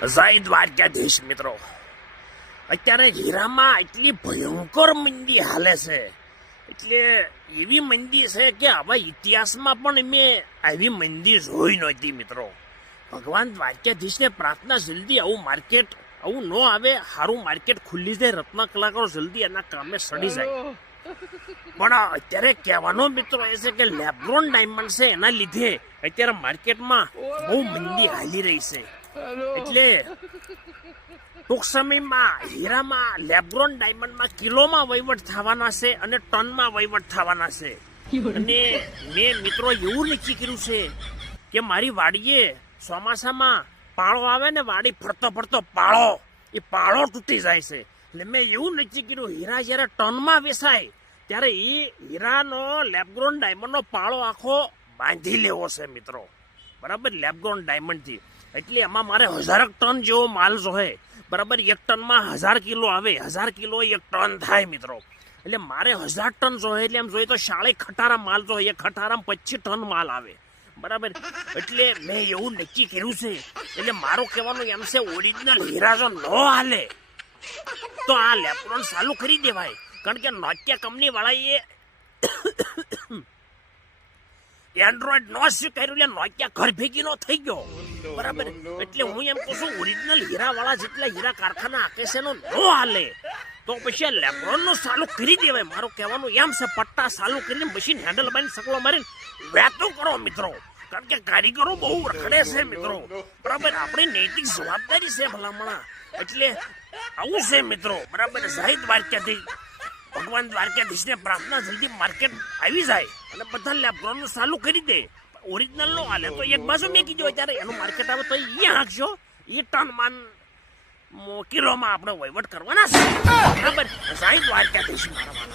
જય દ્વારકાધીશ મિત્રો, અત્યારે હીરામાં એટલી ભયંકર મંદી હાલે છે. એટલે એવી મંદી છે કે હવે ઇતિહાસમાં પણ મેં આવી મંદી જોઈ નહોતી મિત્રો. ભગવાન દ્વારકાધીશને પ્રાર્થના, જલ્દી આવું માર્કેટ આવું ન આવે, સારું માર્કેટ ખુલ્લી જાય, રત્ન કલાકારો જલ્દી એના કામે સડી જાય. પણ અત્યારે કહેવાનો મિત્રો એ છે કે લેબ્રોન ડાયમંડ છે એના લીધે અત્યારે માર્કેટમાં બહુ મંદી હાલી રહી છે. એટલે ટૂંક સમયમાં હીરામાં લેબ્રોન ડાયમંડમાં કિલોમાં વહીવટ થવાના છે અને ટનમાં વહીવટ થવાના છે. અને મેં મિત્રો એવું નક્કી કર્યું છે કે મારી વાડીએ ચોમાસામાં પાળો આવે ને, વાડી ફરતો ફરતો પાળો, એ પાળો તૂટી જાય છે. એટલે મેં એવું નક્કી કર્યું, હીરા જ્યારે ટનમાં વેચાય ત્યારે એ હીરાનો લેબ્રોન ડાયમંડનો પાળો આખો બાંધી લેવો છે મિત્રો, બરાબર, લેબ્રોન ડાયમંડથી. એટલે એમાં મારે 1000 ટન જેવો માલ જોઈએ, બરાબર. 1 ટનમાં 1000 કિલો આવે, 1000 કિલો 1 ટન થાય મિત્રો. એટલે મારે 1000 ટન જોઈએ, એટલે એમ જોઈએ તો 40 ખટારા માલ જોઈએ, ખટારામાં 25 ટન માલ આવે, બરાબર. એટલે મેં એવું નક્કી કર્યું છે. એટલે મારું કહેવાનું એમ છે, ઓરિજિનલ હીરા જો ન હાલે તો આ લેબ્રોન ચાલુ કરી દેવાય. કારણ કે નોકિયા કંપની વાળાએ એન્ડ્રોઈડ નો સ્વીકાર્યું, એટલે નોકિયા ઘર ભેગી નો થઈ ગયો, બરાબર. એટલે હું એમ કહું છું, ઓરિજિનલ હીરા વાળા જેટલા હીરા કારખાના આકેશે નો હાલે તો પછી લેબ્રોન નું ચાલુ કરી દેવાય. મારું કહેવાનું એમ છે, પટ્ટા ચાલુ કરીને મશીન હેન્ડલ બાંધી સકલો મારીને વેતો કરો મિત્રો. કારણ કે કારીગરો બહુ રખડે છે મિત્રો, બરાબર. આપણી નૈતિક જવાબદારી છે ભલામણા. એટલે આવું છે મિત્રો, બરાબર. જય દ્વારકાધીશ. ભગવાન દ્વારકાધીશને પ્રાર્થના, જલ્દી માર્કેટ આવી જાય અને બધા લેબ્રોન ચાલુ કરી દે. ઓરિજિનલ નો હાલે તો એક બાજુ મેં કીધું, ત્યારે એનું માર્કેટ આવે તો અહીંયા હાંકશો, એ ટન માન કિલોમાં આપણે વહીવટ કરવાના છે, બરાબર. જય દ્વારકાધીશ મારા.